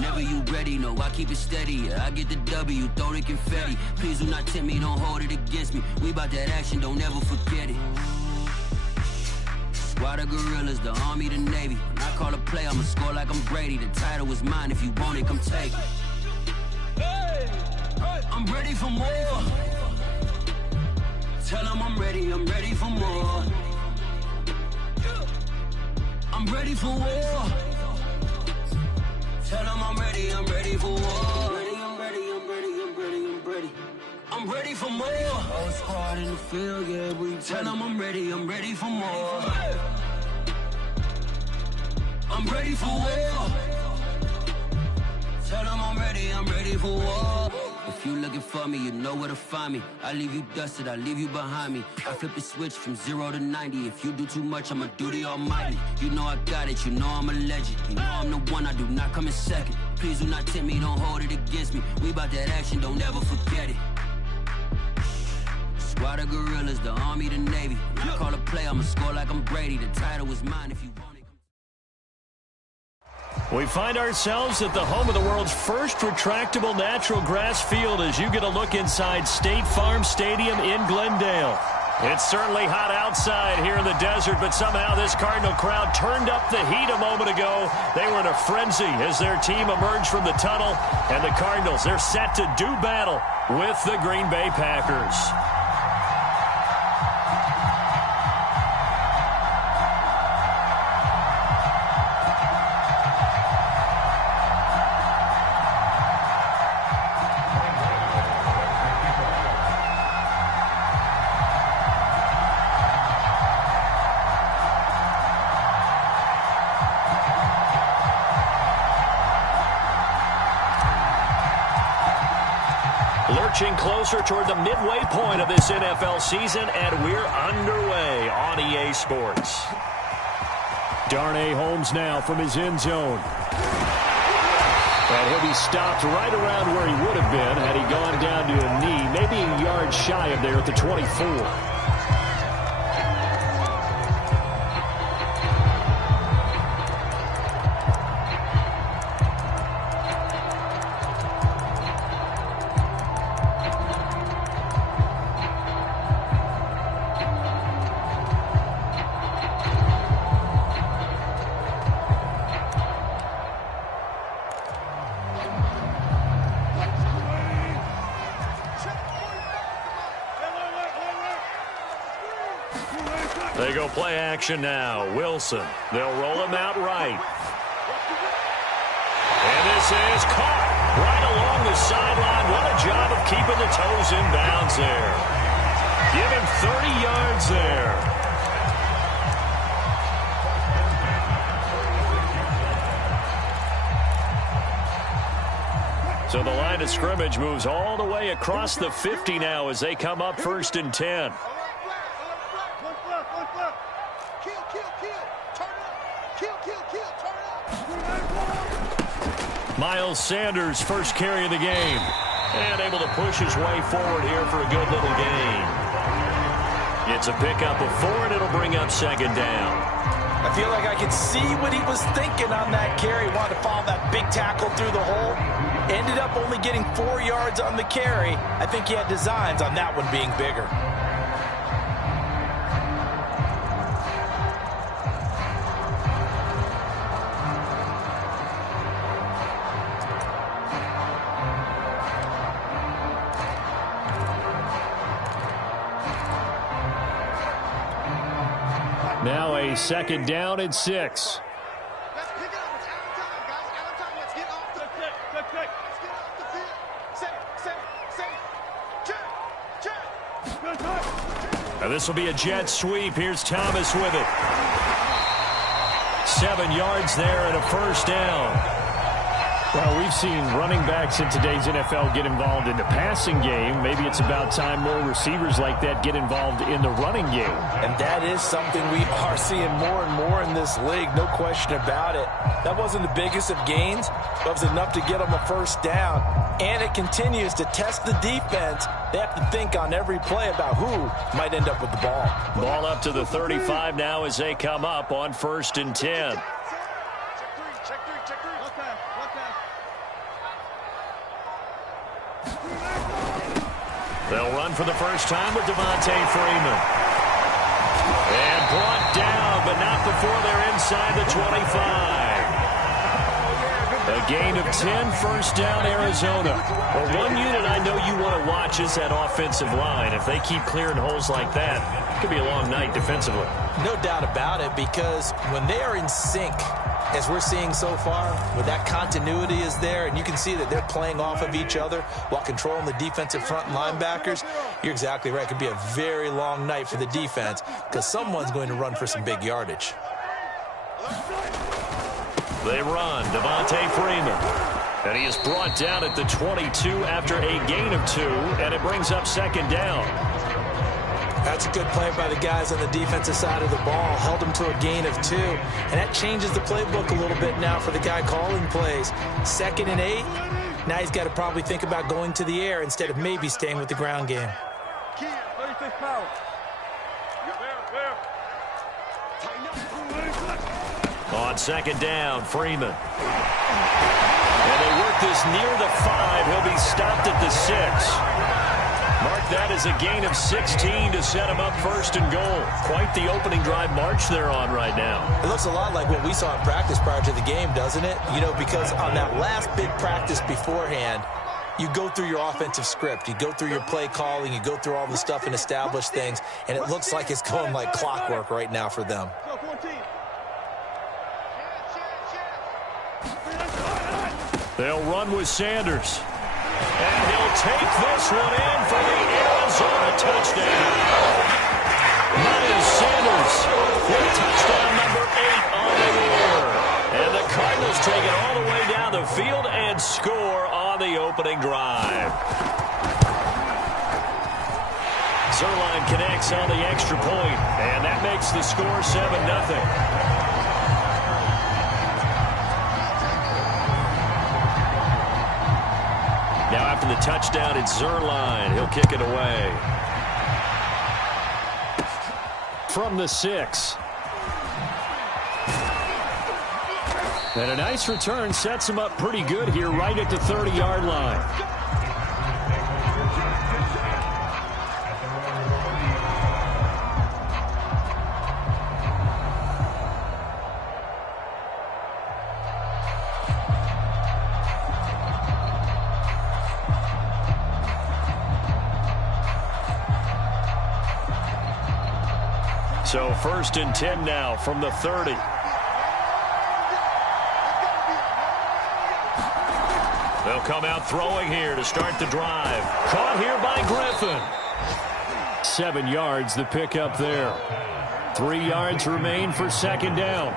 Whenever you ready, no, I keep it steady. Yeah, I get the W, throw the confetti. Please do not tempt me, don't hold it against me. We bout that action, don't ever forget it. Squad of gorillas, the army, the navy. When I call a play, I'ma score like I'm Brady. The title is mine, if you want it, come take it. I'm ready for more. Tell them I'm ready for more. I'm ready for war. Tell them I'm ready for war. I'm ready for more. Whole squad in the field, yeah, we tell them I'm ready for more. I'm ready for war. Tell them I'm ready for war. If you looking for me, you know where to find me. I leave you dusted, I leave you behind me. I flip the switch from 0 to 90. If you do too much, I'ma do the almighty. You know I got it, you know I'm a legend. You know I'm the one, I do not come in second. Please do not tempt me, don't hold it against me. We bout that action, don't ever forget it. Squad of gorillas, the army, the navy. When I call a play, I'ma score like I'm Brady. The title is mine if you want it. We find ourselves at the home of the world's first retractable natural grass field as you get a look inside State Farm Stadium in Glendale. It's certainly hot outside here in the desert, but somehow this Cardinal crowd turned up the heat a moment ago. They were in a frenzy as their team emerged from the tunnel, and the Cardinals, they're set to do battle with the Green Bay Packers. Lurching closer toward the midway point of this NFL season, and we're underway on EA Sports. Darnay Holmes now from his end zone. And he'll be stopped right around where he would have been had he gone down to a knee, maybe a yard shy of there at the 24. They go play action now. Wilson. They'll roll him out right. And this is caught right along the sideline. What a job of keeping the toes in bounds there. Give him 30 yards there. So the line of scrimmage moves all the way across the 50 now as they come up 1st and 10. Miles Sanders, first carry of the game. And able to push his way forward here for a good little gain. It's a pickup of 4, and it'll bring up 2nd down. I feel like I could see what he was thinking on that carry. Wanted to follow that big tackle through the hole. Ended up only getting 4 yards on the carry. I think he had designs on that one being bigger. Now a 2nd down and 6. Now this will be a jet sweep. Here's Thomas with it. 7 yards there and a 1st down. Well, we've seen running backs in today's NFL get involved in the passing game. Maybe it's about time more receivers like that get involved in the running game. And that is something we are seeing more and more in this league, no question about it. That wasn't the biggest of gains, but it was enough to get them a 1st down. And it continues to test the defense. They have to think on every play about who might end up with the ball. Ball up to the 35 now as they come up on 1st and 10. They'll run for the first time with Devontae Freeman. And brought down, but not before they're inside the 25. A gain of 10, first down, Arizona. Well, one unit I know you want to watch is that offensive line. If they keep clearing holes like that, it could be a long night defensively. No doubt about it, because when they are in sync, as we're seeing so far, when that continuity is there, and you can see that they're playing off of each other while controlling the defensive front linebackers, you're exactly right. It could be a very long night for the defense because someone's going to run for some big yardage. They run, Devontae Freeman. And he is brought down at the 22 after a gain of 2, and it brings up second down. That's a good play by the guys on the defensive side of the ball. Held them to a gain of 2. And that changes the playbook a little bit now for the guy calling plays. 2nd and 8. Now he's got to probably think about going to the air instead of maybe staying with the ground game. On second down, Freeman. And they work this near the 5. He'll be stopped at the 6. Mark that as a gain of 16 to set him up first and goal. Quite the opening drive march they're on right now. It looks a lot like what we saw in practice prior to the game, doesn't it? You know, because on that last big practice beforehand, you go through your offensive script. You go through your play calling. You go through all the stuff and establish things. And it looks like it's going like clockwork right now for them. They'll run with Sanders. And he'll take this one in for the Arizona touchdown. Miles Sanders with touchdown number 8 on the year. And the Cardinals take it all the way down the field and score on the opening drive. Zuerlein connects on the extra point, and that makes the score 7-0. Now after the touchdown, it's Zuerlein. He'll kick it away. From the 6. And a nice return sets him up pretty good here right at the 30-yard line. So 1st and 10 now from the 30. They'll come out throwing here to start the drive. Caught here by Griffin. 7 yards the pickup there. 3 yards remain for second down.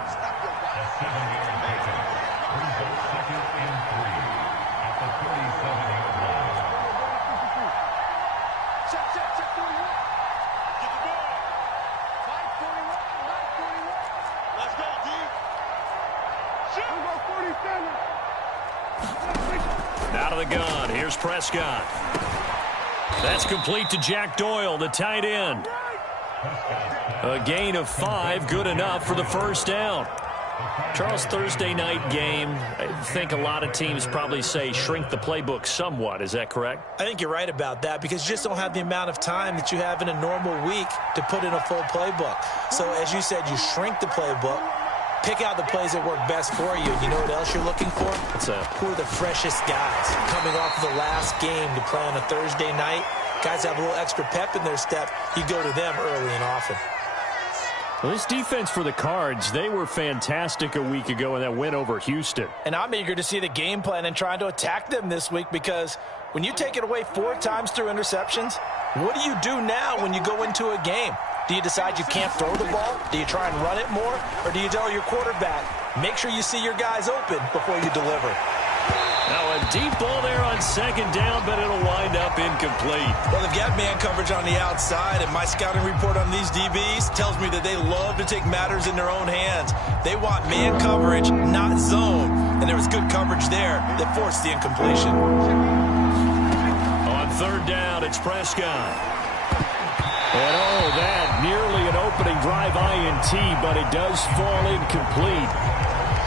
Out of the gun. Here's Prescott. That's complete to Jack Doyle, the tight end. A gain of 5, good enough for the first down. Charles, Thursday night game, I think a lot of teams probably say shrink the playbook somewhat. Is that correct? I think you're right about that because you just don't have the amount of time that you have in a normal week to put in a full playbook. So as you said, you shrink the playbook. Pick out the plays that work best for you. You know what else you're looking for? What's that? Who are the freshest guys coming off the last game to play on a Thursday night? Guys have a little extra pep in their step. You go to them early and often. Well, this defense for the Cards, they were fantastic a week ago in that win over Houston. And I'm eager to see the game plan and trying to attack them this week because when you take it away 4 times through interceptions, what do you do now when you go into a game? Do you decide you can't throw the ball? Do you try and run it more? Or do you tell your quarterback, make sure you see your guys open before you deliver? Now a deep ball there on second down, but it'll wind up incomplete. Well, they've got man coverage on the outside, and my scouting report on these DBs tells me that they love to take matters in their own hands. They want man coverage, not zone. And there was good coverage there that forced the incompletion. On third down, it's Prescott. And oh, that nearly an opening drive INT, but it does fall incomplete.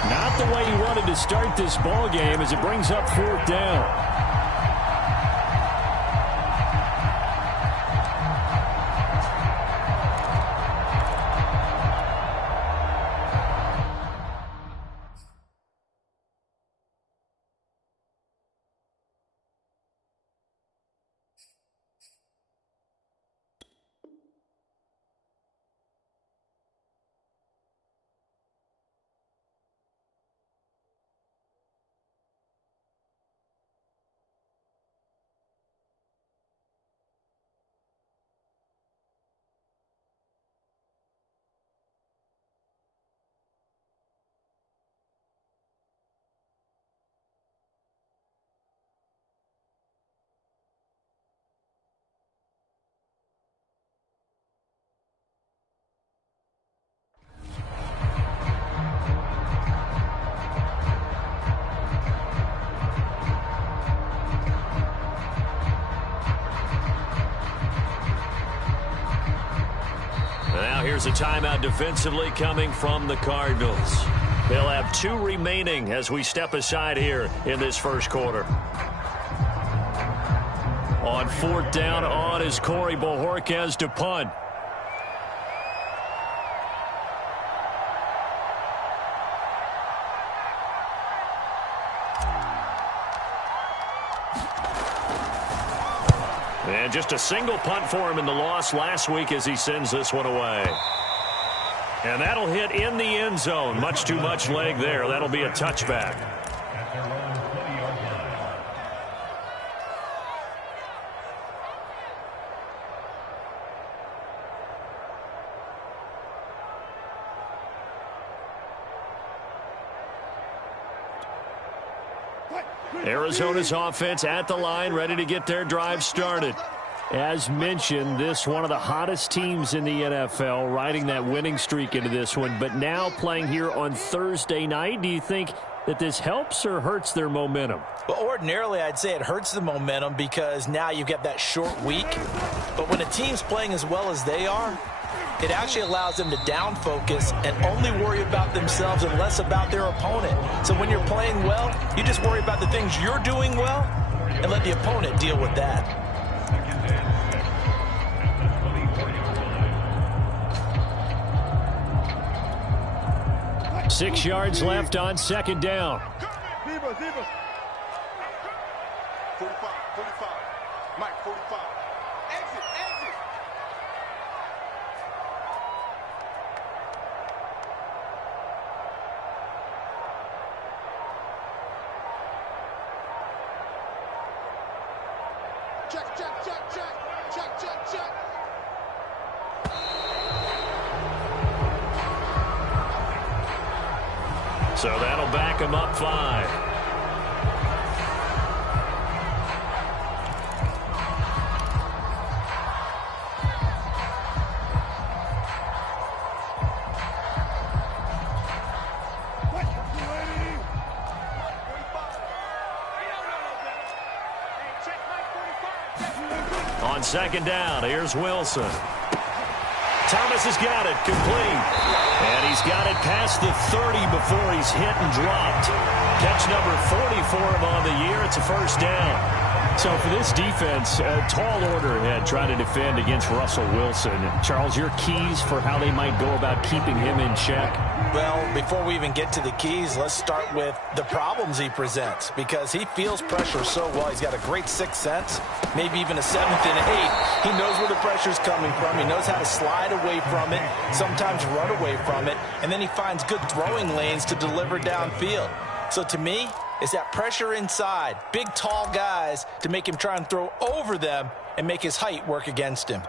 Not the way he wanted to start this ball game as it brings up 4th down. here's a timeout defensively coming from the Cardinals. They'll have 2 remaining as we step aside here in this first quarter. On 4th down, on is Corey Bojorquez to punt. And just a single punt for him in the loss last week as he sends this one away. And that'll hit in the end zone. Much too much leg there. That'll be a touchback. Arizona's offense at the line, ready to get their drive started. As mentioned, this one of the hottest teams in the NFL, riding that winning streak into this one, but now playing here on Thursday night. Do you think that this helps or hurts their momentum? Well, ordinarily, I'd say it hurts the momentum because now you get that short week. But when a team's playing as well as they are, it actually allows them to down focus and only worry about themselves and less about their opponent. So when you're playing well, you just worry about the things you're doing well and let the opponent deal with that. 6 yards left on 2nd down. 45, Mike, 45. Exit. Check. So that'll back him up 5. On 2nd down, here's Wilson. Thomas has got it, complete. And he's got it past the 30 before he's hit and dropped. Catch number 40 for him on the year. It's a first down. So for this defense, a tall order ahead trying to defend against Russell Wilson. Charles, your keys for how they might go about keeping him in check? Well, before we even get to the keys, let's start with the problems he presents, because he feels pressure so well. He's got a great sixth sense, maybe even a 7th and 8th. He knows where the pressure's coming from. He knows how to slide away from it, sometimes run away from it, and then he finds good throwing lanes to deliver downfield. So to me, it's that pressure inside, big, tall guys to make him try and throw over them and make his height work against him.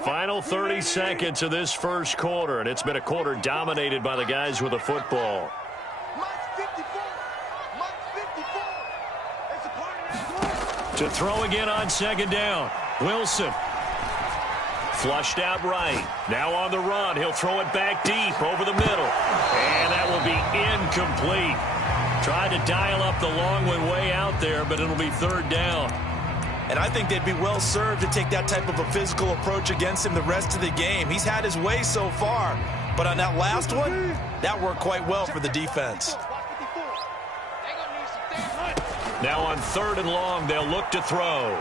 Final 30 seconds of this first quarter, and it's been a quarter dominated by the guys with the football. To throw again on 2nd down. Wilson. Flushed out right. Now on the run. He'll throw it back deep over the middle. And that will be incomplete. Tried to dial up the long one way out there, but it'll be 3rd down. And I think they'd be well served to take that type of a physical approach against him the rest of the game. He's had his way so far, but on that last one, that worked quite well for the defense. Now on 3rd and long, they'll look to throw.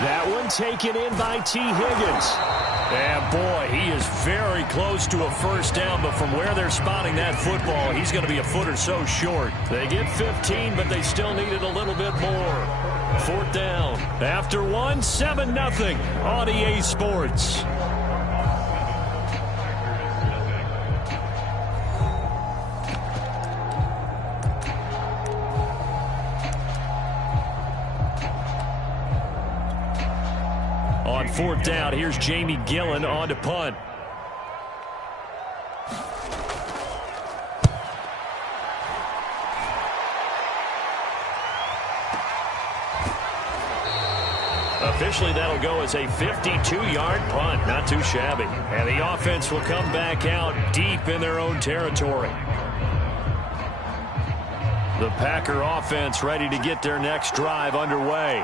That one taken in by T. Higgins. And boy, he is very close to a first down, but from where they're spotting that football, he's going to be a foot or so short. They get 15, but they still needed a little bit more. 4th down. After 1, 7-0 on EA Sports. On 4th down, here's Jamie Gillen on to punt. Officially, that'll go as a 52-yard punt. Not too shabby. And the offense will come back out deep in their own territory. The Packer offense ready to get their next drive underway.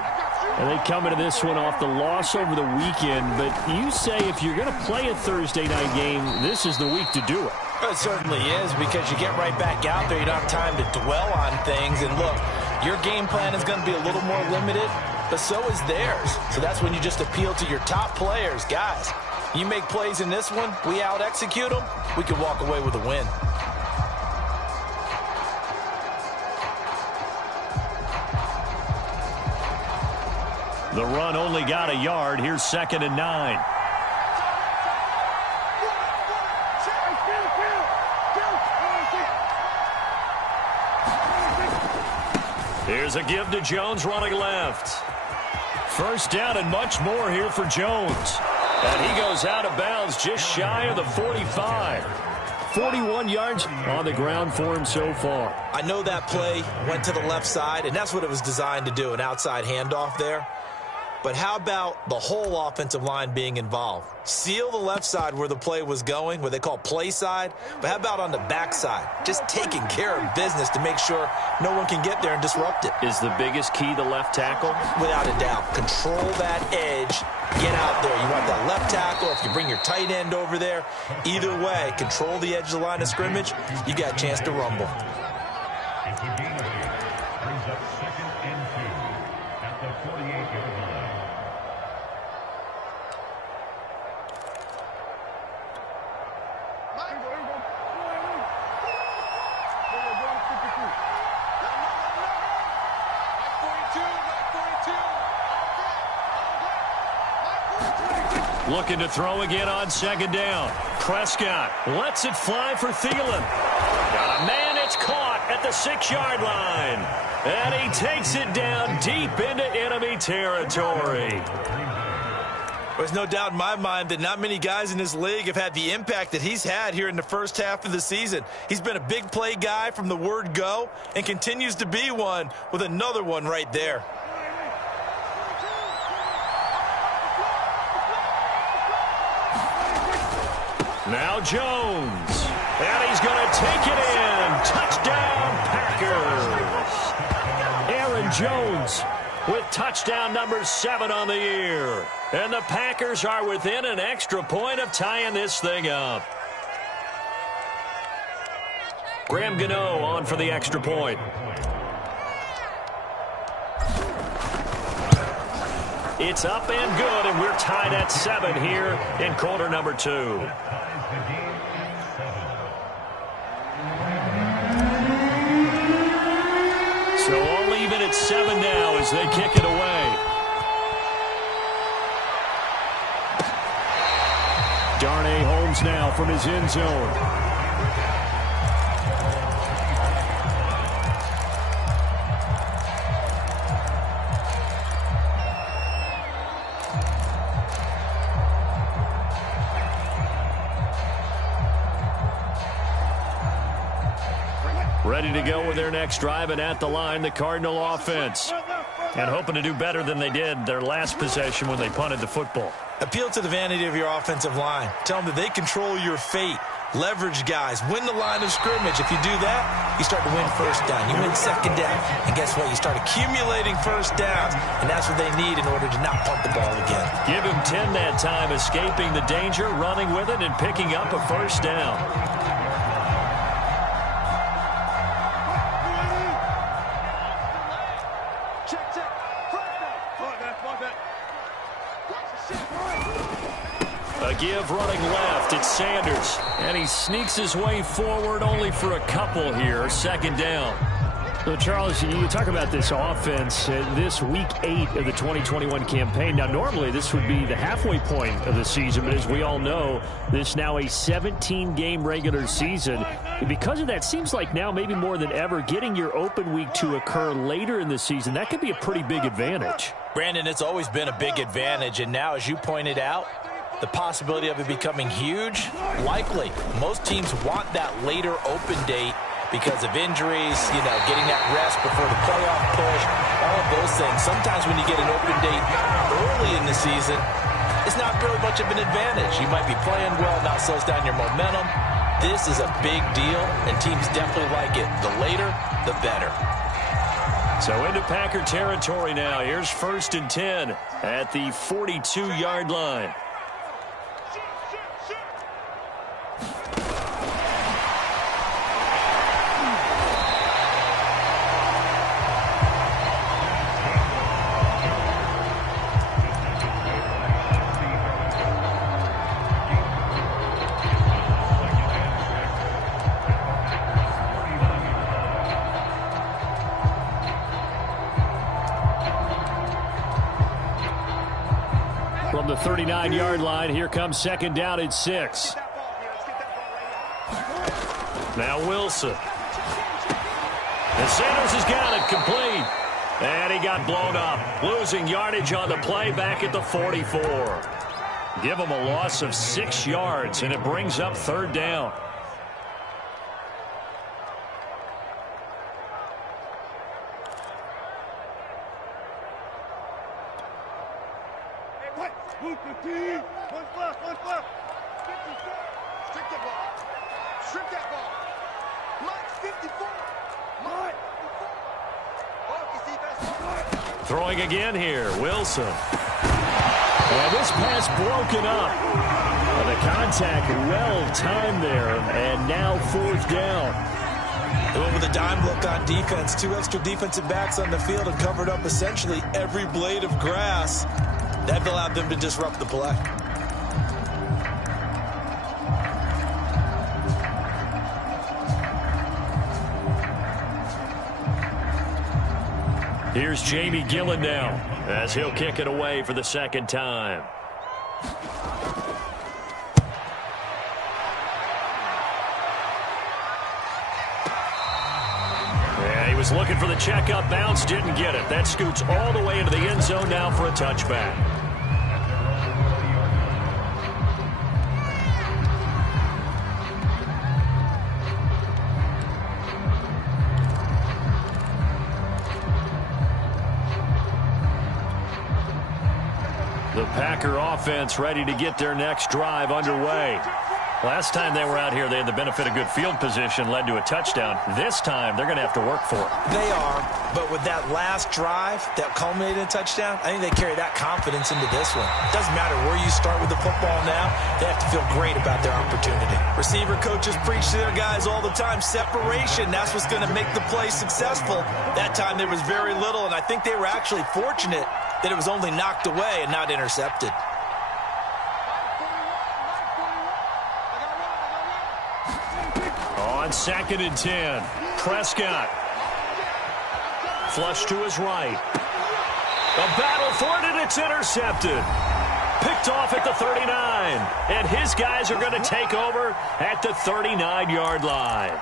And they come into this one off the loss over the weekend. But you say if you're going to play a Thursday night game, this is the week to do it. It certainly is, because you get right back out there. You don't have time to dwell on things. And look, your game plan is going to be a little more limited, but so is theirs. So that's when you just appeal to your top players. Guys, you make plays in this one, we out-execute them, we can walk away with a win. The run only got a yard. Here's 2nd and 9. Here's a give to Jones running left. First down and much more here for Jones. And he goes out of bounds just shy of the 45. 41 yards on the ground for him so far. I know that play went to the left side, and that's what it was designed to do, an outside handoff there. But how about the whole offensive line being involved? Seal the left side where the play was going, what they call play side. But how about on the back side? Just taking care of business to make sure no one can get there and disrupt it. Is the biggest key the left tackle? Without a doubt. Control that edge. Get out there. You want that left tackle. If you bring your tight end over there, either way, control the edge of the line of scrimmage. You got a chance to rumble. Looking to throw again on 2nd down. Prescott lets it fly for Thielen. Got a man, it's caught at the 6-yard line. And he takes it down deep into enemy territory. There's no doubt in my mind that not many guys in this league have had the impact that he's had here in the first half of the season. He's been a big play guy from the word go and continues to be one with another one right there. Now Jones. And he's going to take it in. Touchdown, Packers. Aaron Jones with touchdown number 7 on the year. And the Packers are within an extra point of tying this thing up. Graham Gano on for the extra point. It's up and good, and we're tied at 7 here in quarter number 2. So all even at 7 now as they kick it away. Darnay Holmes now from his end zone. Ready to go with their next drive, and at the line, the Cardinal offense. And hoping to do better than they did their last possession when they punted the football. Appeal to the vanity of your offensive line. Tell them that they control your fate. Leverage guys. Win the line of scrimmage. If you do that, you start to win first down. You win second down. And guess what? You start accumulating first downs, and that's what they need in order to not punt the ball again. Give him 10 that time, escaping the danger, running with it, and picking up a first down. A give running left, it's Sanders. And he sneaks his way forward only for a couple here, 2nd down. So, Charles, you talk about this offense, this week 8 of the 2021 campaign. Now, normally this would be the halfway point of the season, but as we all know, this now a 17-game regular season. And because of that, seems like now maybe more than ever, getting your open week to occur later in the season, that could be a pretty big advantage. Brandon, it's always been a big advantage, and now, as you pointed out, the possibility of it becoming huge, likely. Most teams want that later open date because of injuries, getting that rest before the playoff push, all of those things. Sometimes when you get an open date early in the season, it's not really much of an advantage. You might be playing well, not slows down your momentum. This is a big deal, and teams definitely like it. The later, the better. So into Packer territory now. Here's 1st and 10 at the 42-yard line. From the 39-yard line, here comes 2nd down and 6. Now Wilson. And Sanders has got it complete. And he got blown up. Losing yardage on the play back at the 44. Give him a loss of 6 yards, and it brings up 3rd down. Move the team. One left. Strip the ball. Strip that ball. Mike 54. Mike 54. Throwing again here, Wilson. And this pass broken up. And the contact well timed there, and now 4th down. They went with a dime look on defense. 2 extra defensive backs on the field and covered up essentially every blade of grass. That allowed them to disrupt the play. Here's Jamie Gillen now as he'll kick it away for the 2nd time. Yeah, he was looking for the checkup bounce, didn't get it. That scoots all the way into the end zone now for a touchback. The Packer offense ready to get their next drive underway. Last time they were out here, they had the benefit of good field position, led to a touchdown. This time, they're going to have to work for it. They are, but with that last drive that culminated in a touchdown, I think they carry that confidence into this one. Doesn't matter where you start with the football now, they have to feel great about their opportunity. Receiver coaches preach to their guys all the time, separation, that's what's going to make the play successful. That time there was very little, and I think they were actually fortunate that it was only knocked away and not intercepted. On 2nd and 10, Prescott. Flush to his right. A battle for it, and it's intercepted. Picked off at the 39. And his guys are going to take over at the 39-yard line.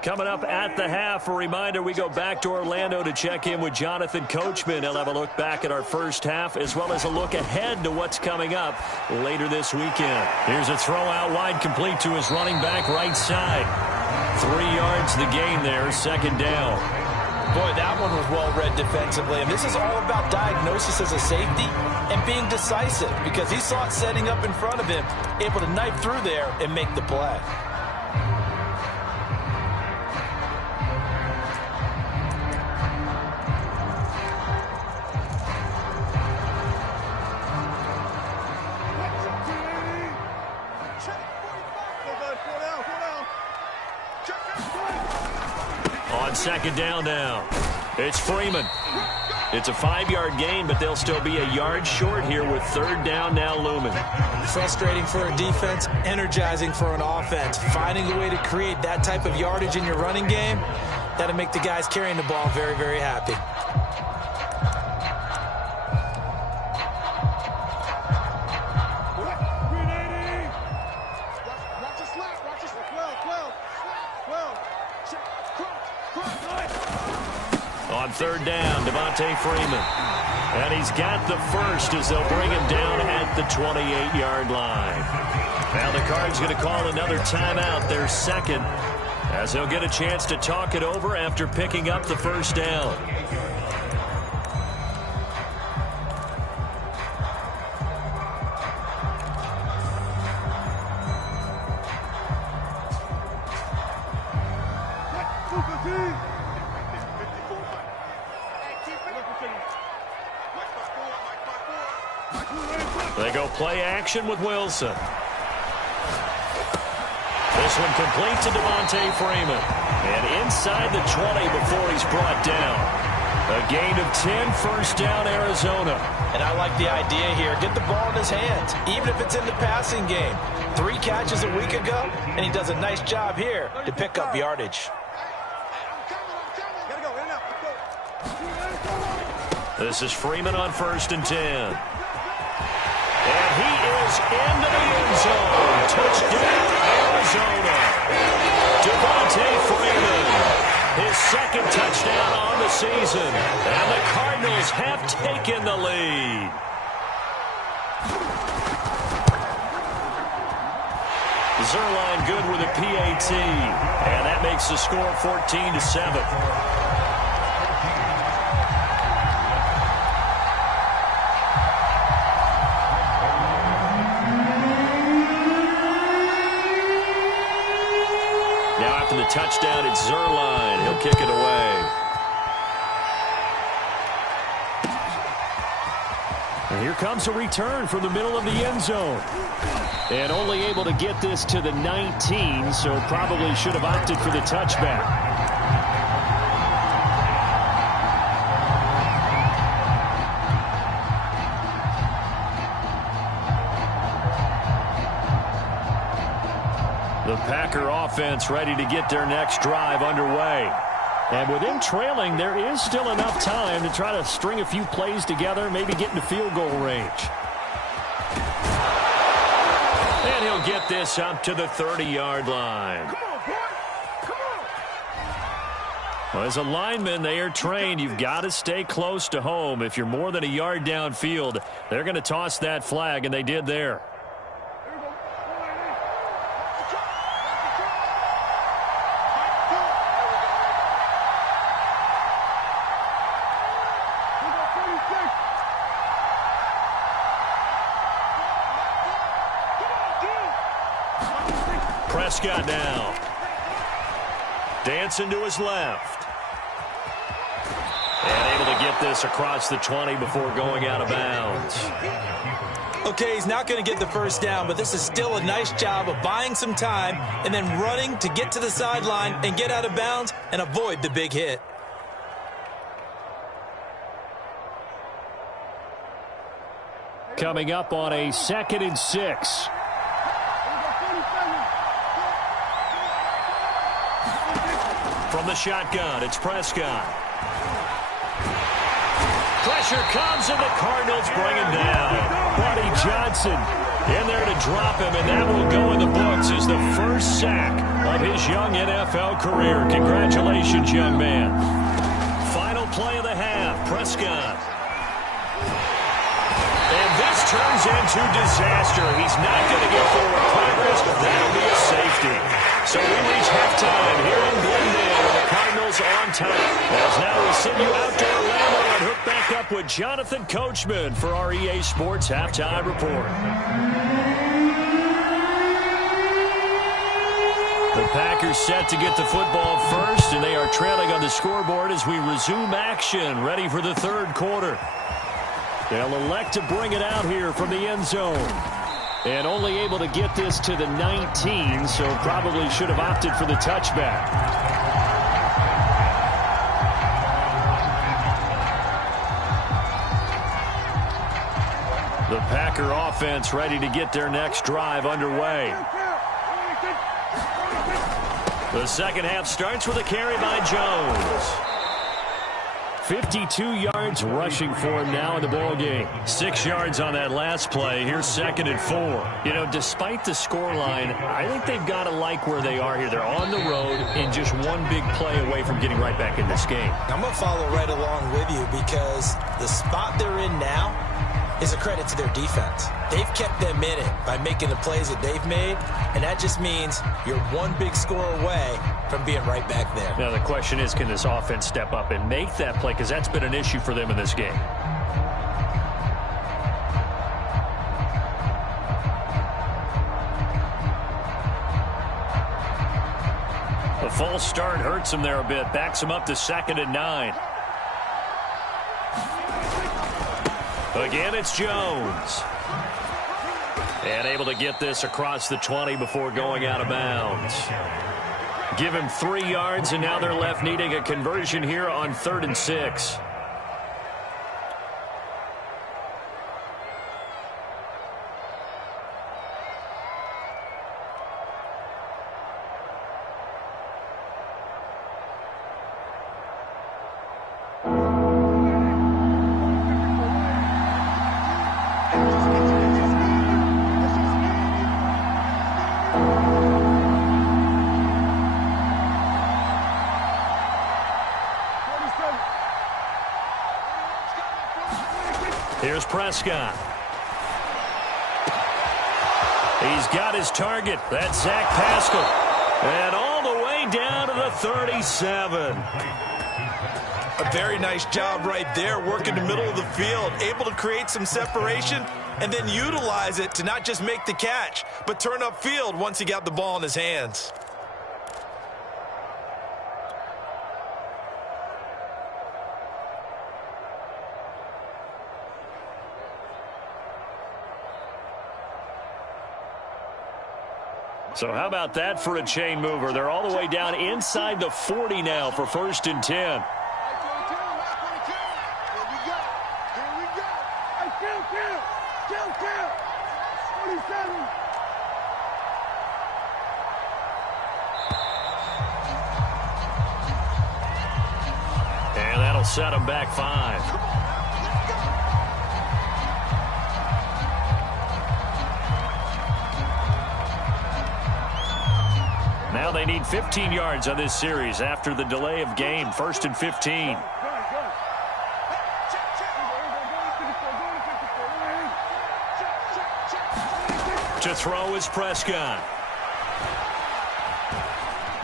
Coming up at the half, a reminder, we go back to Orlando to check in with Jonathan Coachman. He'll have a look back at our first half as well as a look ahead to what's coming up later this weekend. Here's a throw out wide, complete to his running back right side. 3 yards the gain there, 2nd down. Boy, that one was well read defensively. And this is all about diagnosis as a safety and being decisive because he saw it setting up in front of him, able to knife through there and make the play. On 2nd down now, it's Freeman. It's a 5-yard gain, but they'll still be a yard short here with 3rd down now looming. Frustrating for a defense, energizing for an offense. Finding a way to create that type of yardage in your running game, that'll make the guys carrying the ball very, very happy. On 3rd down, Devontae Freeman. And he's got the first as they'll bring him down at the 28-yard line. Now the Cards going to call another timeout, their 2nd, as they'll get a chance to talk it over after picking up the 1st down. They go play action with Wilson. This one complete to Devontae Freeman. And inside the 20 before he's brought down. A gain of 10, first down, Arizona. And I like the idea here. Get the ball in his hands, even if it's in the passing game. 3 catches a week ago, and he does a nice job here to pick up yardage. This is Freeman on 1st and 10. And he is into the end zone. Touchdown, Arizona. Devontae Freeman, his 2nd touchdown on the season. And the Cardinals have taken the lead. Zuerlein good with a PAT. And that makes the score 14-7. Touchdown, it's Zuerlein. He'll kick it away. And here comes a return from the middle of the end zone. And only able to get this to the 19, so probably should have opted for the touchback. The Packer offense ready to get their next drive underway. And with him trailing, there is still enough time to try to string a few plays together, maybe get into field goal range. And he'll get this up to the 30-yard line. Come on, boy. Come on. Well, as a lineman, they are trained. You've got to stay close to home. If you're more than a yard downfield, they're going to toss that flag, and they did there. Prescott now. Dancing to his left. And able to get this across the 20 before going out of bounds. Okay, he's not going to get the first down, but this is still a nice job of buying some time and then running to get to the sideline and get out of bounds and avoid the big hit. Coming up on a 2nd and 6. From the shotgun, it's Prescott. Pressure comes, and the Cardinals bring him down. Buddy Johnson in there to drop him, and that will go in the books as the first sack of his young NFL career. Congratulations, young man. Final play of the half, Prescott. And this turns into disaster. He's not going to get forward progress. That'll be a safety. So we reach halftime here in Glendale with the Cardinals on top. As now we send you out to Orlando and hook back up with Jonathan Coachman for our EA Sports Halftime Report. The Packers set to get the football first, and they are trailing on the scoreboard as we resume action, ready for the 3rd quarter. They'll elect to bring it out here from the end zone. And only able to get this to the 19, so probably should have opted for the touchback. The Packer offense ready to get their next drive underway. The second half starts with a carry by Jones. 52 yards rushing for him now in the ball game. 6 yards on that last play. Here's 2nd and 4. You know, despite the scoreline, I think they've got to like where they are here. They're on the road and just one big play away from getting right back in this game. I'm going to follow right along with you because the spot they're in now is a credit to their defense. They've kept them in it by making the plays that they've made, and that just means you're one big score away from being right back there. Now the question is, can this offense step up and make that play? Because that's been an issue for them in this game. The false start hurts him there a bit. Backs him up to 2nd and 9. Again, it's Jones. And able to get this across the 20 before going out of bounds. Give him 3 yards, and now they're left needing a conversion here on 3rd and 6. Here's Prescott. He's got his target. That's Zach Pascal. And all the way down to the 37. A very nice job right there, working the middle of the field, able to create some separation and then utilize it to not just make the catch, but turn upfield once he got the ball in his hands. So how about that for a chain mover? They're all the way down inside the 40 now for 1st and 10. And that'll set them back 5. Now they need 15 yards on this series after the delay of game. 1st and 15. To throw is Prescott.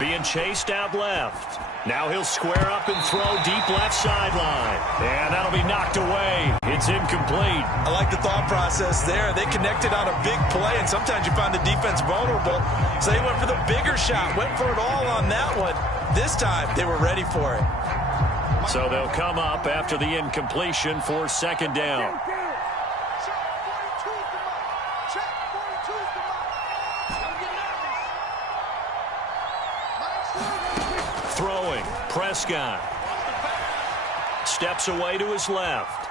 Being chased out left. Now he'll square up and throw deep left sideline. And that'll be knocked away. It's incomplete. I like the thought process there. They connected on a big play, and sometimes you find the defense vulnerable. So they went for the bigger shot, went for it all on that one. This time, they were ready for it. So they'll come up after the incompletion for 2nd down. Throwing, Prescott. Steps away to his left.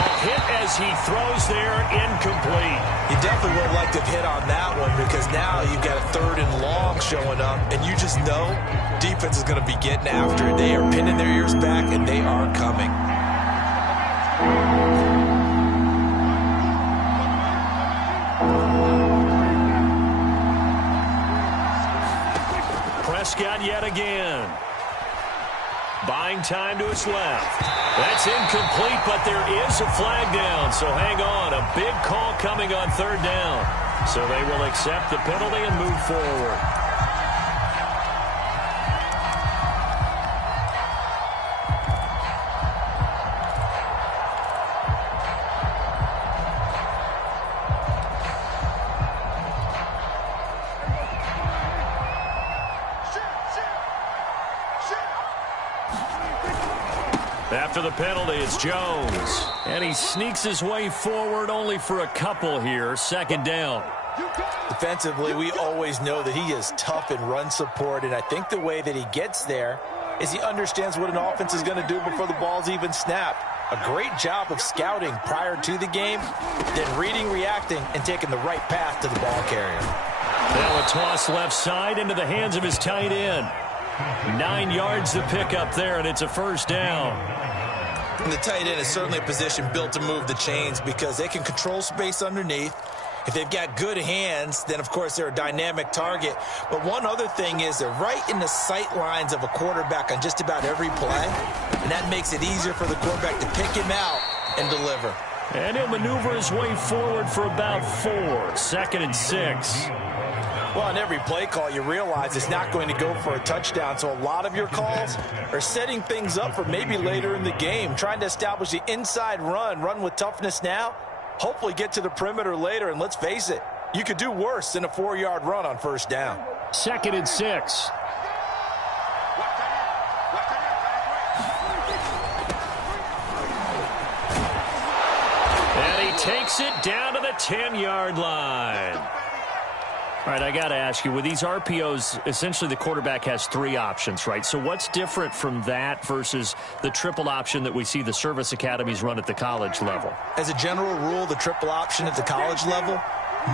A hit as he throws there, incomplete. You definitely would have liked to have hit on that one because now you've got a 3rd and long showing up, and you just know defense is going to be getting after it. They are pinning their ears back, and they are coming. Prescott yet again. Buying time to his left. That's incomplete, but there is a flag down, so hang on. A big call coming on 3rd down. So they will accept the penalty and move forward. After the penalty, it's Jones. And he sneaks his way forward only for a couple here. 2nd down. Defensively, we always know that he is tough in run support, and I think the way that he gets there is he understands what an offense is going to do before the ball's even snapped. A great job of scouting prior to the game, then reading, reacting, and taking the right path to the ball carrier. Now a toss left side into the hands of his tight end. 9 yards to pick up there, and it's a 1st down. And the tight end is certainly a position built to move the chains because they can control space underneath. If they've got good hands, then, of course, they're a dynamic target. But one other thing is they're right in the sight lines of a quarterback on just about every play, and that makes it easier for the quarterback to pick him out and deliver. And he'll maneuver his way forward for about 4. 2nd and 6. Well, on every play call, you realize it's not going to go for a touchdown, so a lot of your calls are setting things up for maybe later in the game, trying to establish the inside run with toughness now, hopefully get to the perimeter later, and let's face it, you could do worse than a 4-yard run on 1st down. 2nd and 6. takes it down to the 10-yard line. All right, I got to ask you, with these RPOs, essentially the quarterback has 3 options, right? So what's different from that versus the triple option that we see the service academies run at the college level? As a general rule, the triple option at the college level,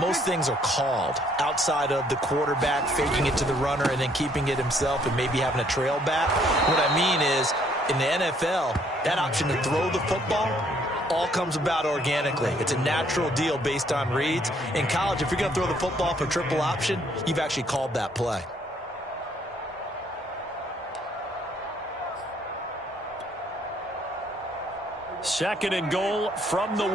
most things are called outside of the quarterback faking it to the runner and then keeping it himself and maybe having a trail back. What I mean is, in the NFL, that option to throw the football all comes about organically. It's a natural deal based on reads. In college, if you're going to throw the football for triple option, you've actually called that play. Second and goal from the 1.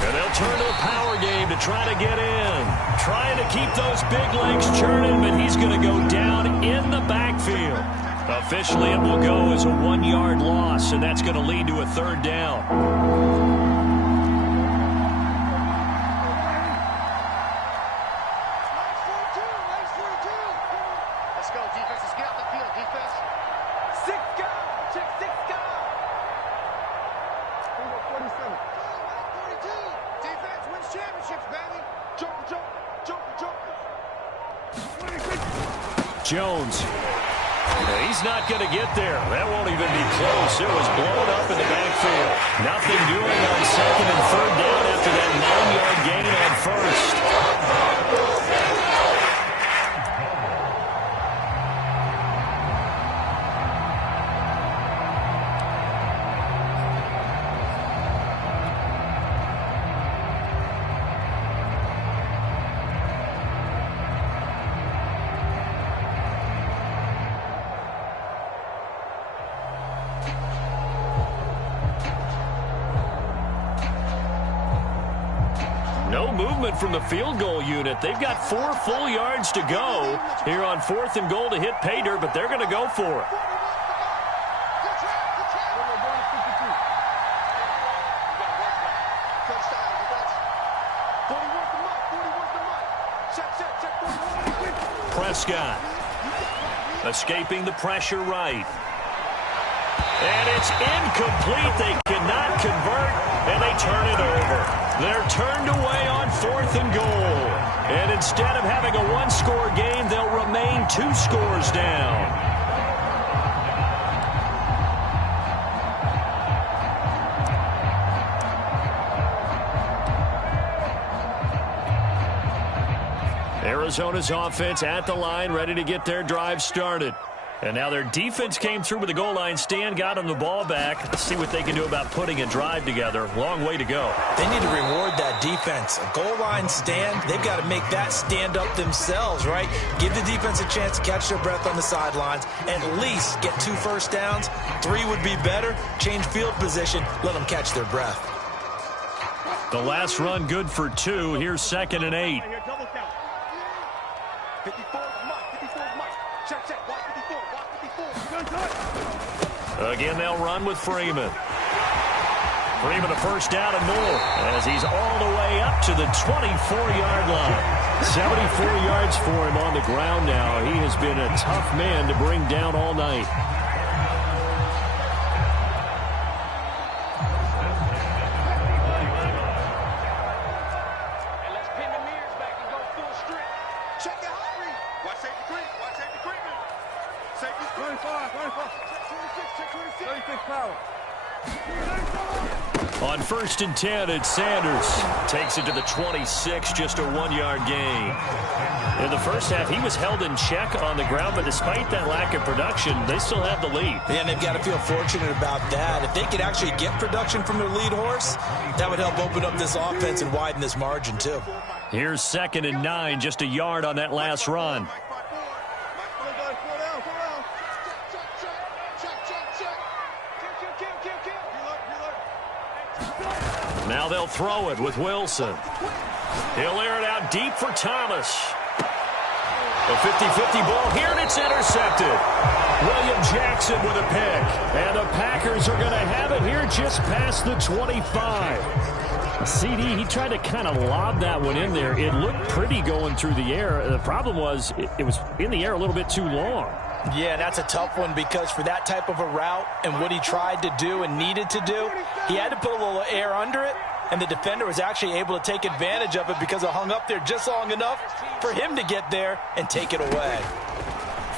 And they'll turn to a power game to try to get in. Trying to keep those big legs churning, but he's going to go down in the backfield. Officially, it will go as a 1-yard loss, and that's going to lead to a 3rd down. Let's go, defense. Let's get out the field, defense. 6 guys. Check 6 guys. 47. 42. Defense wins championships, baby. Joker. Jones. He's not going to get there. That won't even be close. It was blown up in the backfield. Nothing doing on 2nd and 3rd down after that 9-yard gain on 1st. No movement from the field goal unit. They've got 4 full yards to go here on 4th and goal to hit pay dirt, but they're going to go for it. Prescott escaping the pressure right. And it's incomplete. They cannot convert, and they turn it over. They're turned away on 4th and goal. And instead of having a 1-score game, they'll remain 2 scores down. Arizona's offense at the line, ready to get their drive started. And now their defense came through with a goal line stand, got them the ball back. Let's see what they can do about putting a drive together. Long way to go. They need to reward that defense. A goal line stand, they've got to make that stand up themselves, right? Give the defense a chance to catch their breath on the sidelines. At least get 2 first downs. 3 would be better. Change field position. Let them catch their breath. The last run good for 2. Here's 2nd and 8. 54 Mike. Check. Watch 54. Again, they'll run with Freeman. Freeman a first down and more as he's all the way up to the 24-yard line. 74 yards for him on the ground now. He has been a tough man to bring down all night. On 1st and 10, it's Sanders. Takes it to the 26, just a 1-yard gain. In the first half, he was held in check on the ground, but despite that lack of production, they still have the lead. Yeah, and they've got to feel fortunate about that. If they could actually get production from their lead horse, that would help open up this offense and widen this margin, too. Here's 2nd and 9, just a yard on that last run. Now they'll throw it with Wilson. He'll air it out deep for Thomas. A 50-50 ball here, and it's intercepted. William Jackson with a pick. And the Packers are going to have it here just past the 25. CD, he tried to kind of lob that one in there. It looked pretty going through the air. The problem was it was in the air a little bit too long. Yeah, and that's a tough one because for that type of a route and what he tried to do and needed to do, he had to put a little air under it, and the defender was actually able to take advantage of it because it hung up there just long enough for him to get there and take it away.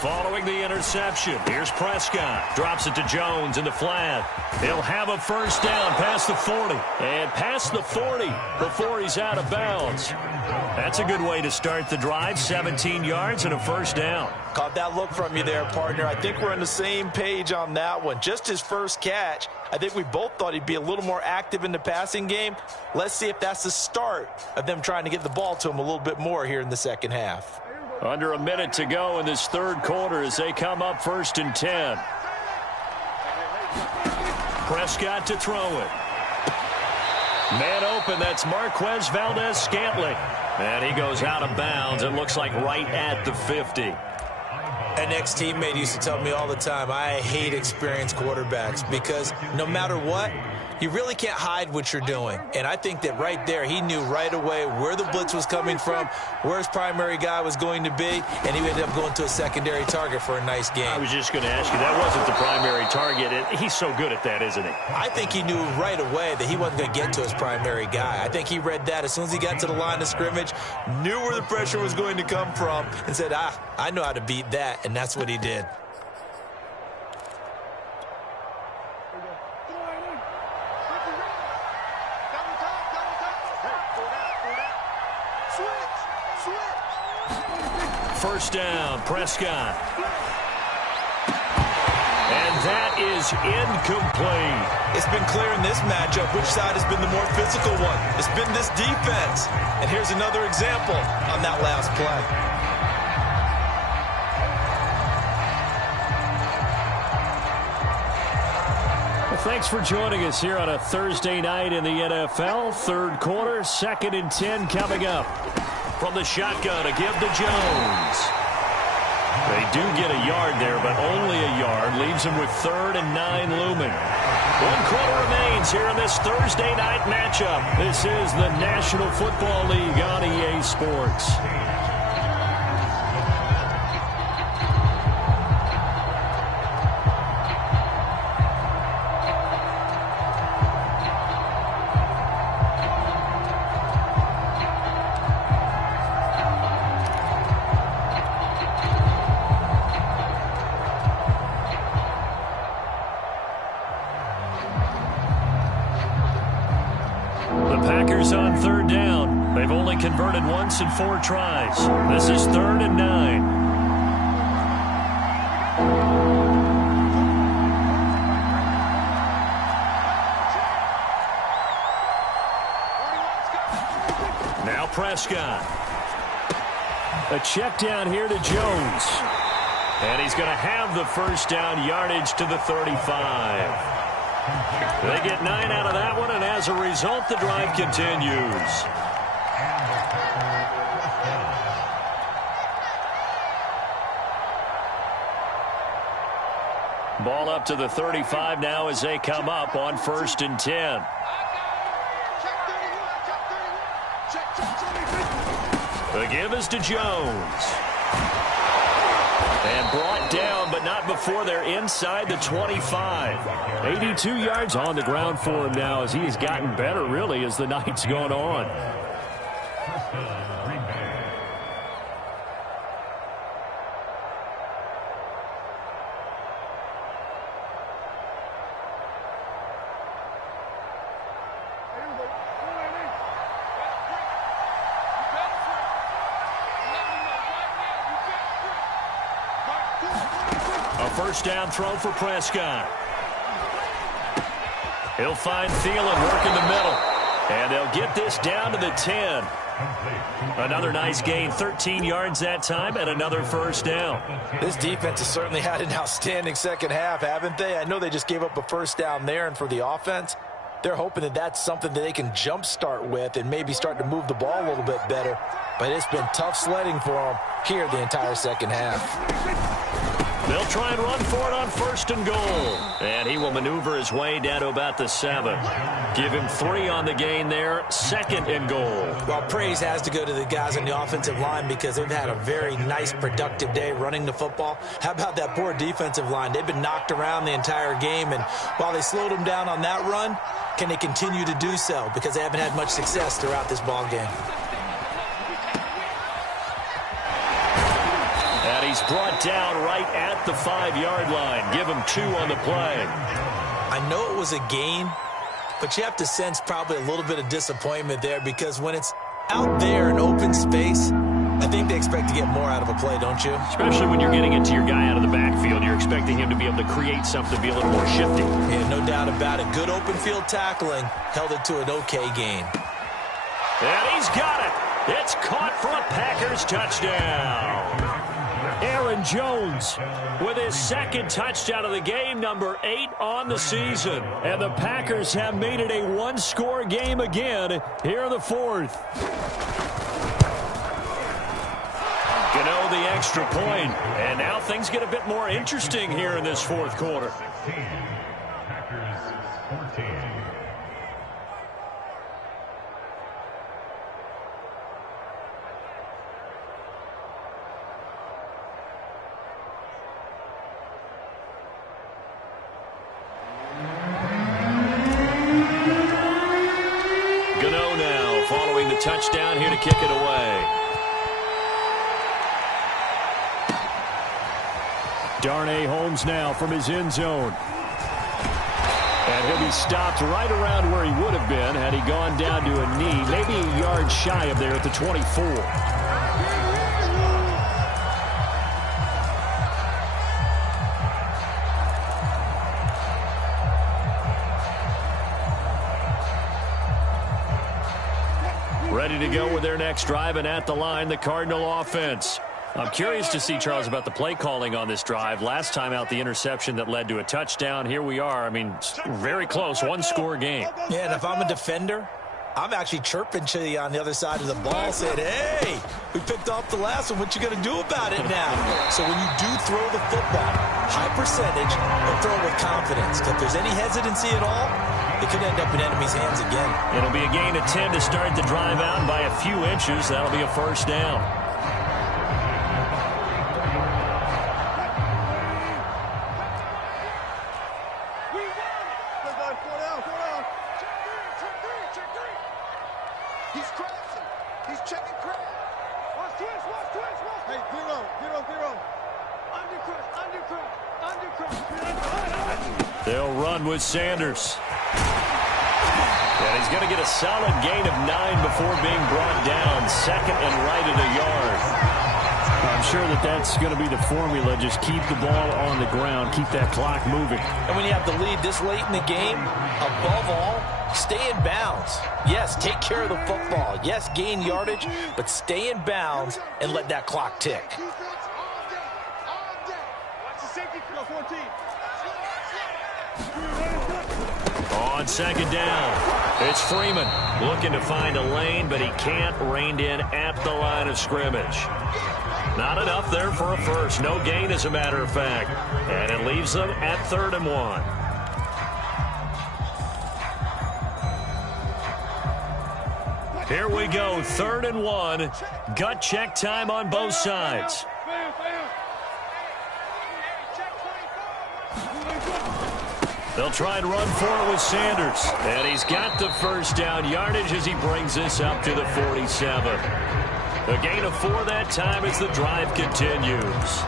Following the interception, here's Prescott. Drops it to Jones in the flat. He'll have a first down past the 40. And past the 40 before he's out of bounds. That's a good way to start the drive. 17 yards and a first down. Caught that look from you there, partner. I think we're on the same page on that one. Just his first catch. I think we both thought he'd be a little more active in the passing game. Let's see if that's the start of them trying to get the ball to him a little bit more here in the second half. Under a minute to go in this third quarter as they come up 1st and 10. Prescott to throw it. Man open, that's Marquez Valdes-Scantling. And he goes out of bounds. It looks like right at the 50. An ex-teammate used to tell me all the time, I hate experienced quarterbacks because no matter what, you really can't hide what you're doing. And I think that right there, he knew right away where the blitz was coming from, where his primary guy was going to be, and he ended up going to a secondary target for a nice game. I was just going to ask you, that wasn't the primary target. He's so good at that, isn't he? I think he knew right away that he wasn't going to get to his primary guy. I think he read that as soon as he got to the line of scrimmage, knew where the pressure was going to come from, and said, I know how to beat that, and that's what he did. First down, Prescott. And that is incomplete. It's been clear in this matchup which side has been the more physical one. It's been this defense. And here's another example on that last play. Well, thanks for joining us here on a Thursday night in the NFL. Third quarter, 2nd and 10 coming up. From the shotgun to give to Jones. They do get a yard there, but only a yard. Leaves them with 3rd and 9 looming. 1 quarter remains here in this Thursday night matchup. This is the National Football League on EA Sports. On 3rd down. They've only converted once in 4 tries. This is 3rd and 9. Now Prescott. A check down here to Jones. And he's going to have the first down, yardage to the 35. They get 9 out of that one, and as a result, the drive continues. Ball up to the 35 now as they come up on 1st and 10. The give is to Jones. And brought down, but not before they're inside the 25. 82 yards on the ground for him now as he has gotten better, really, as the night's gone on. First down throw for Prescott. He'll find Thielen working the middle. And they'll get this down to the 10. Another nice gain, 13 yards that time, and another first down. This defense has certainly had an outstanding second half, haven't they? I know they just gave up a first down there, and for the offense, they're hoping that that's something that they can jumpstart with and maybe start to move the ball a little bit better. But it's been tough sledding for them here the entire second half. They'll try and run for it on 1st and goal. And he will will maneuver his way down to about the 7. Give him 3 on the gain there. 2nd and goal. Well, praise has to go to the guys on the offensive line because they've had a very nice, productive day running the football. How about that poor defensive line? They've been knocked around the entire game, and while they slowed them down on that run, can they continue to do so? Because they haven't had much success throughout this ball game. And he's brought down right at the 5-yard line. Give him 2 on the play. I know it was a gain, but you have to sense probably a little bit of disappointment there because when it's out there in open space, I think they expect to get more out of a play, don't you? Especially when you're getting it to your guy out of the backfield. You're expecting him to be able to create something to be a little more shifty. Yeah, no doubt about it. Good open field tackling held it to an okay gain. And he's got it. It's caught for a Packers touchdown. Aaron Jones with his 2nd touchdown of the game, number 8 on the season. And the Packers have made it a one-score game again here in the 4th. Gano the extra point. And now things get a bit more interesting here in this 4th quarter. Gano now following the touchdown here to kick it away. Darnay Holmes now from his end zone. And he'll be stopped right around where he would have been had he gone down to a knee, maybe a yard shy of there at the 24. Ready to go with their next drive, and at the line, the Cardinal offense. I'm curious to see, Charles, about the play calling on this drive. Last time out, the interception that led to a touchdown. Here we are. I mean, very close, one-score game. Yeah, and if I'm a defender, I'm actually chirping to you on the other side of the ball, saying, hey, we picked off the last one. What you going to do about it now? So when you do throw the football, high percentage, but throw it with confidence. If there's any hesitancy at all, it could end up in enemy's hands again. It'll be a gain of 10 to start the drive out, and by a few inches, that'll be a first down. He's crashing. He's checking crash. Watch twist, watch twist, watch. Hey, zero. Undercut. They'll run with Sanders. And he's going to get a solid gain of 9 before being brought down. 2nd and right at a yard. I'm sure that's going to be the formula. Just keep the ball on the ground. Keep that clock moving. And when you have the lead this late in the game, above all, stay in bounds. Yes, take care of the football. Yes, gain yardage, but stay in bounds and let that clock tick. On 2nd down, it's Freeman looking to find a lane, but he can't. Reined in at the line of scrimmage. Not enough there for a first. No gain, as a matter of fact. And it leaves them at 3rd and 1. Here we go, 3rd and 1. Gut check time on both sides. They'll try and run for it with Sanders. And he's got the first down yardage as he brings this up to the 47. A gain of 4 that time as the drive continues.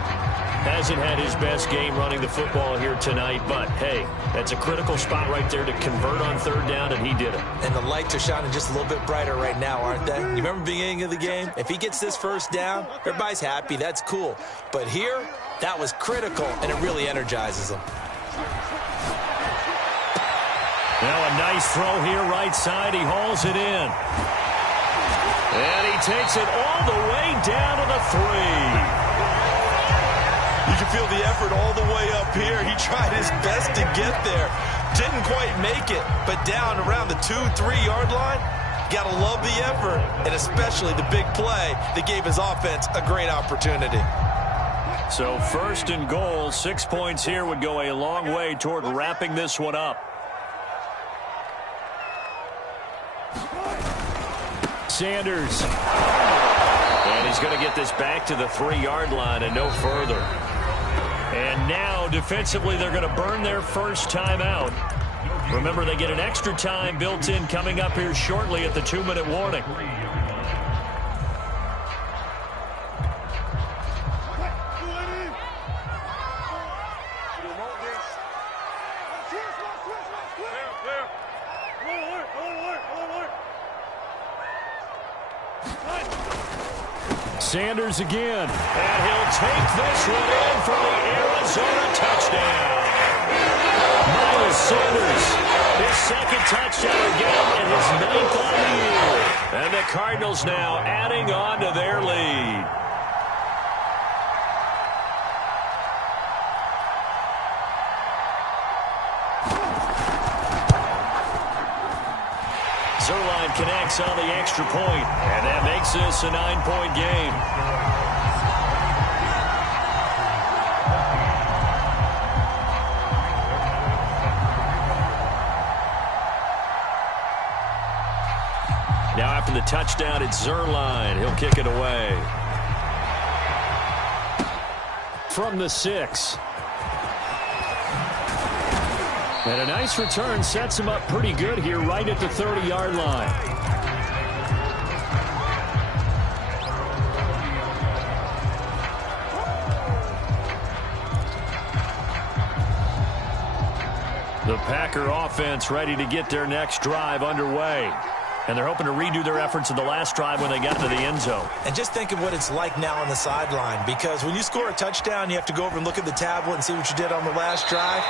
Hasn't had his best game running the football here tonight, but hey, that's a critical spot right there to convert on 3rd down, and he did it. And the lights are shining just a little bit brighter right now, aren't they? You remember the beginning of the game? If he gets this first down, everybody's happy. That's cool. But here, that was critical, and it really energizes them. Now a nice throw here right side. He hauls it in. And he takes it all the way down to the 3. You can feel the effort all the way up here. He tried his best to get there. Didn't quite make it, but down around the 2-3 yard line, gotta love the effort, and especially the big play that gave his offense a great opportunity. So 1st and goal, 6 points here would go a long way toward wrapping this one up. Sanders. And he's going to get this back to the 3-yard line and no further. And now, defensively, they're going to burn their first timeout. Remember, they get an extra time built in coming up here shortly at the 2-minute warning. Sanders again, and he'll take this one in for the Arizona touchdown. Miles Sanders, his second touchdown again and his 9th on the year. And the Cardinals now adding on to their lead. Zuerlein connects on the extra point, and that makes this a 9-point game. Now after the touchdown, it's Zuerlein. He'll kick it away. From the 6. And a nice return sets him up pretty good here right at the 30-yard line. The Packer offense ready to get their next drive underway. And they're hoping to redo their efforts in the last drive when they got to the end zone. And just think of what it's like now on the sideline, because when you score a touchdown, you have to go over and look at the tablet and see what you did on the last drive.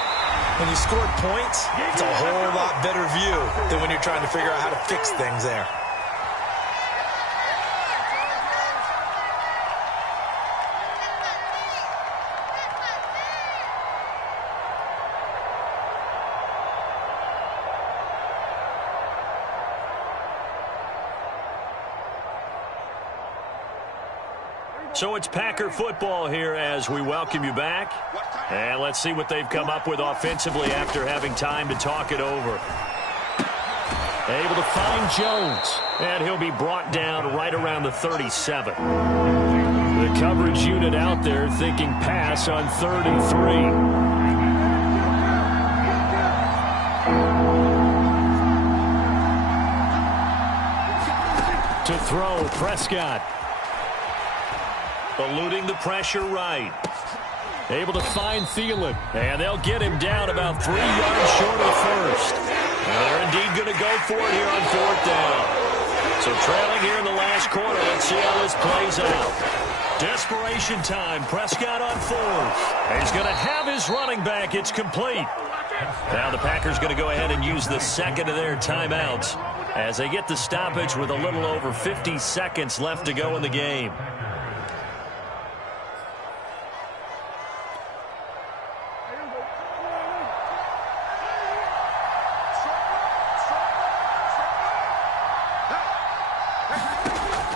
When you scored points, it's a whole lot better view than when you're trying to figure out how to fix things there. So it's Packer football here as we welcome you back. And let's see what they've come up with offensively after having time to talk it over. Able to find Jones. And he'll be brought down right around the 37. The coverage unit out there thinking pass on 3rd and 3. To throw, Prescott. Eluding the pressure right. Able to find Thielen. And they'll get him down about 3 yards short of first. And they're indeed going to go for it here on 4th down. So trailing here in the last quarter. Let's see how this plays out. Desperation time. Prescott on 4th. And he's going to have his running back. It's complete. Now the Packers going to go ahead and use the second of their timeouts as they get the stoppage with a little over 50 seconds left to go in the game.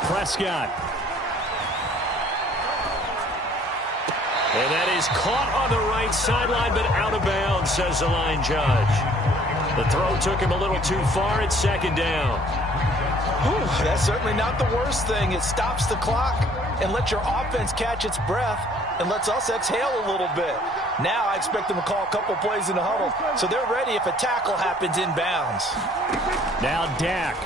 Prescott. And that is caught on the right sideline, but out of bounds, says the line judge. The throw took him a little too far. It's 2nd down. Whew, that's certainly not the worst thing. It stops the clock and lets your offense catch its breath and lets us exhale a little bit. Now I expect them to call a couple plays in the huddle, so they're ready if a tackle happens inbounds. Now Dak.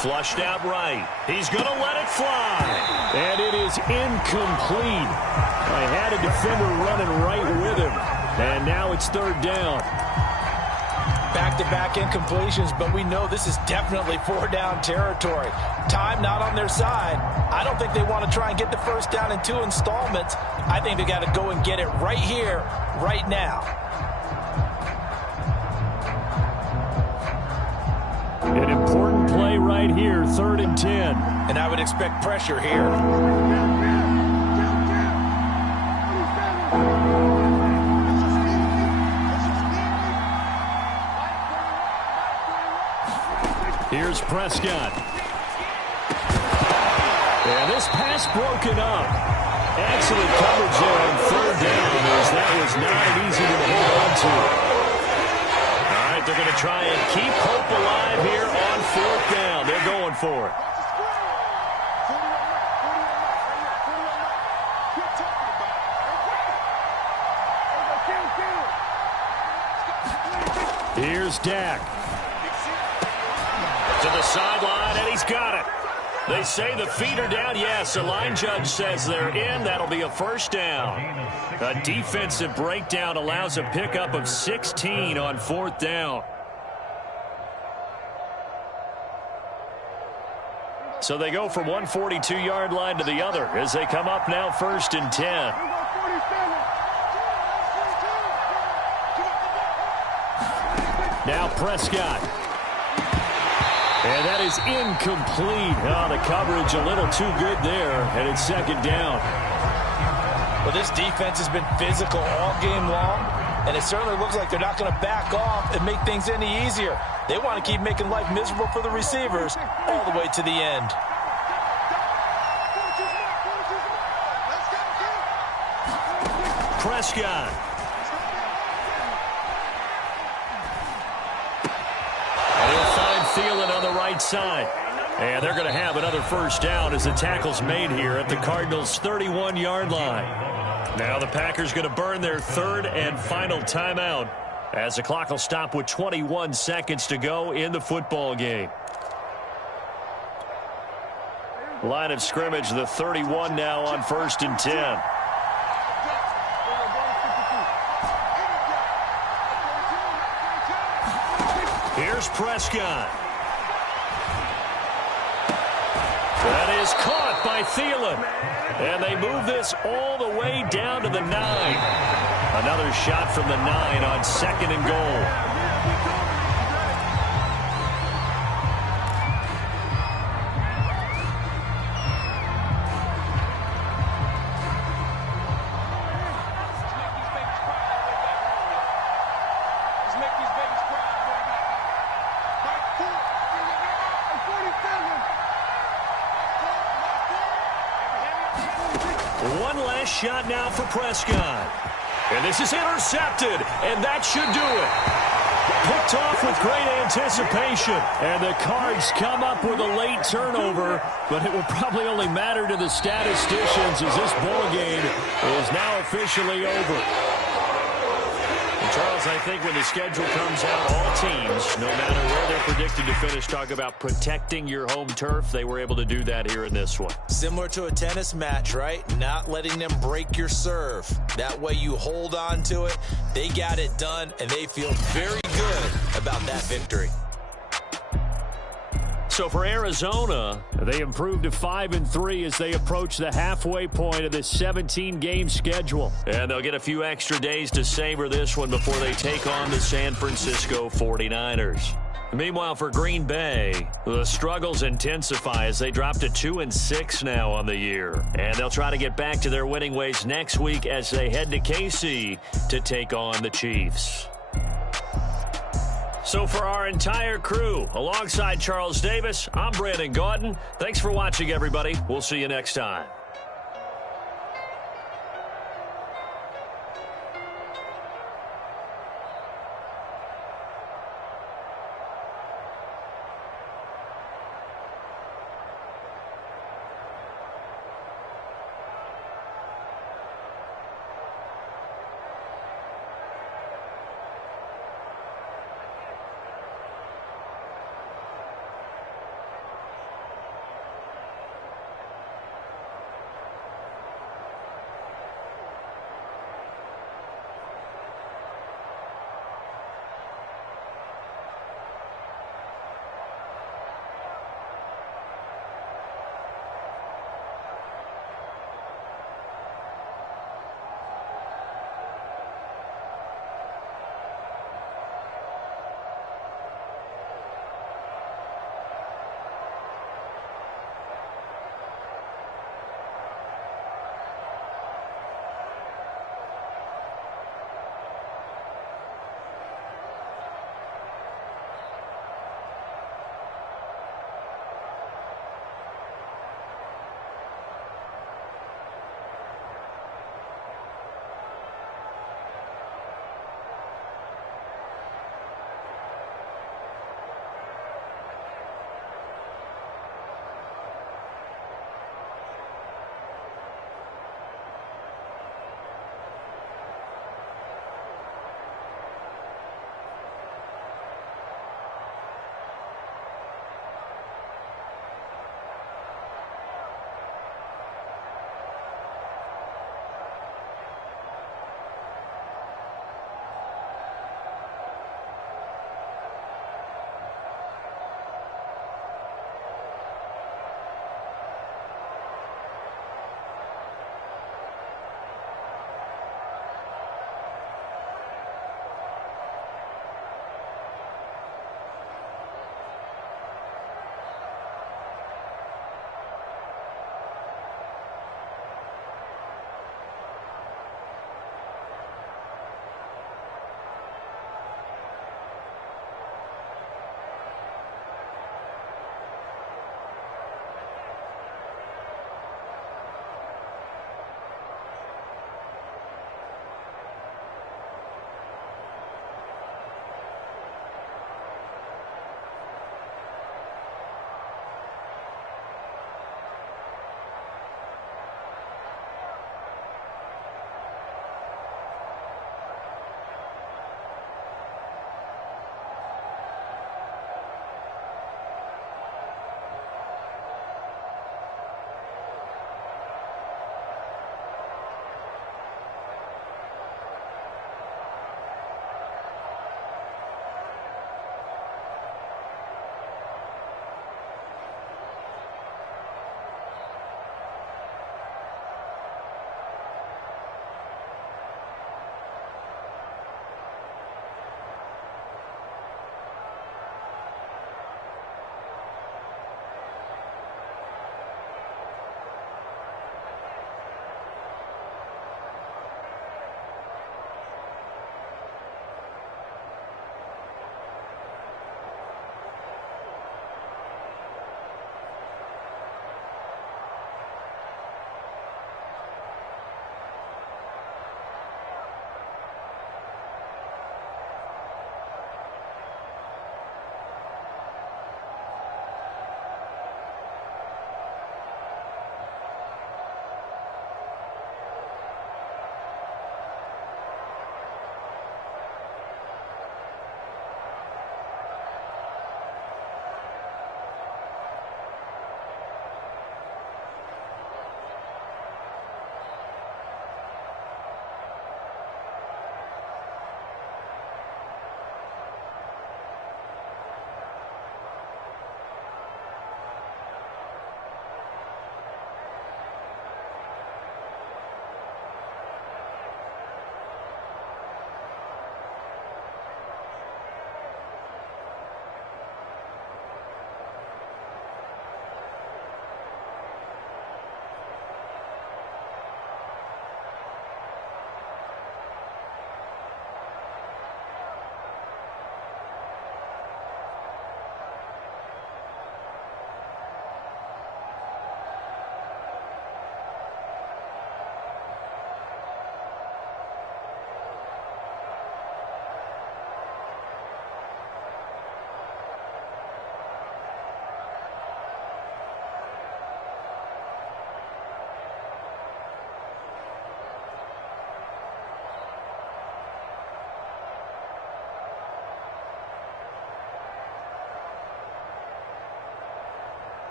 Flushed out right. He's going to let it fly. And it is incomplete. I had a defender running right with him. And now it's 3rd down. Back-to-back incompletions, but we know this is definitely 4-down territory. Time not on their side. I don't think they want to try and get the first down in 2 installments. I think they got to go and get it right here, right now. An important play right here, 3rd and 10. And I would expect pressure here. Here's Prescott. And this pass broken up. Excellent coverage there on third down, as that was not an easy one to hold on to. All right, they're going to try and keep hope alive here on fourth down. They're going for it. Here's Dak. To the sideline, and he's got it. They say the feet are down. Yes, the line judge says they're in. That'll be a first down. A defensive breakdown allows a pickup of 16 on fourth down. So they go from one 42-yard line to the other as they come up now first and 10. Now Prescott. And that is incomplete. Oh, the coverage a little too good there, and it's second down. Well, this defense has been physical all game long, and it certainly looks like they're not going to back off and make things any easier. They want to keep making life miserable for the receivers all the way to the end. Prescott. Thielen on the right side. And they're going to have another first down as the tackle's made here at the Cardinals' 31-yard line. Now the Packers going to burn their third and final timeout as the clock will stop with 21 seconds to go in the football game. Line of scrimmage, the 31 now on first and 10. Here's Prescott. That is caught by Thielen. And they move this all the way down to the 9. Another shot from the 9 on second and goal. Shot now for Prescott. And this is intercepted, and that should do it. Picked off with great anticipation. And the Cards come up with a late turnover, but it will probably only matter to the statisticians as this ball game is now officially over. And Charles, I think when the schedule comes out, all teams, no matter where they're predicted to finish, talk about protecting your home turf. They were able to do that here in this one. Similar to a tennis match, right? Not letting them break your serve. That way you hold on to it. They got it done, and they feel very good about that victory. So for Arizona, they improved to 5-3 as they approach the halfway point of this 17-game schedule. And they'll get a few extra days to savor this one before they take on the San Francisco 49ers. Meanwhile, for Green Bay, the struggles intensify as they drop to 2-6 now on the year. And they'll try to get back to their winning ways next week as they head to KC to take on the Chiefs. So for our entire crew, alongside Charles Davis, I'm Brandon Gaudin. Thanks for watching, everybody. We'll see you next time.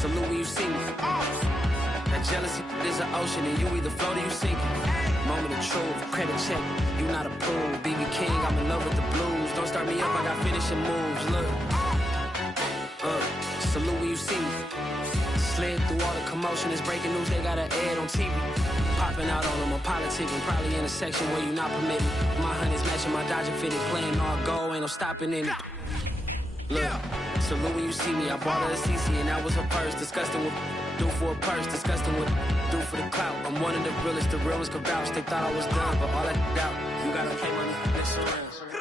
salute when you see me. That jealousy is an ocean, and you either float or you sink. Moment of truth, credit check, you not approved. BB King, I'm in love with the blues. Don't start me up, I got finishing moves. Look, salute when you see me. Slid through all the commotion, it's breaking news, they got an ad on TV. Popping out on them, I'm politicking, probably in a section where you not permitted. My honey's matching my Dodger fitted, playing all go, ain't no stopping in it. Look, salute when you see me, I bought her a CC and that was her purse. Disgusting with do for a purse, disgusting with do for the clout. I'm one of the realest, the real ones could vouch. They thought I was done, but all I doubt, you gotta pay money next around.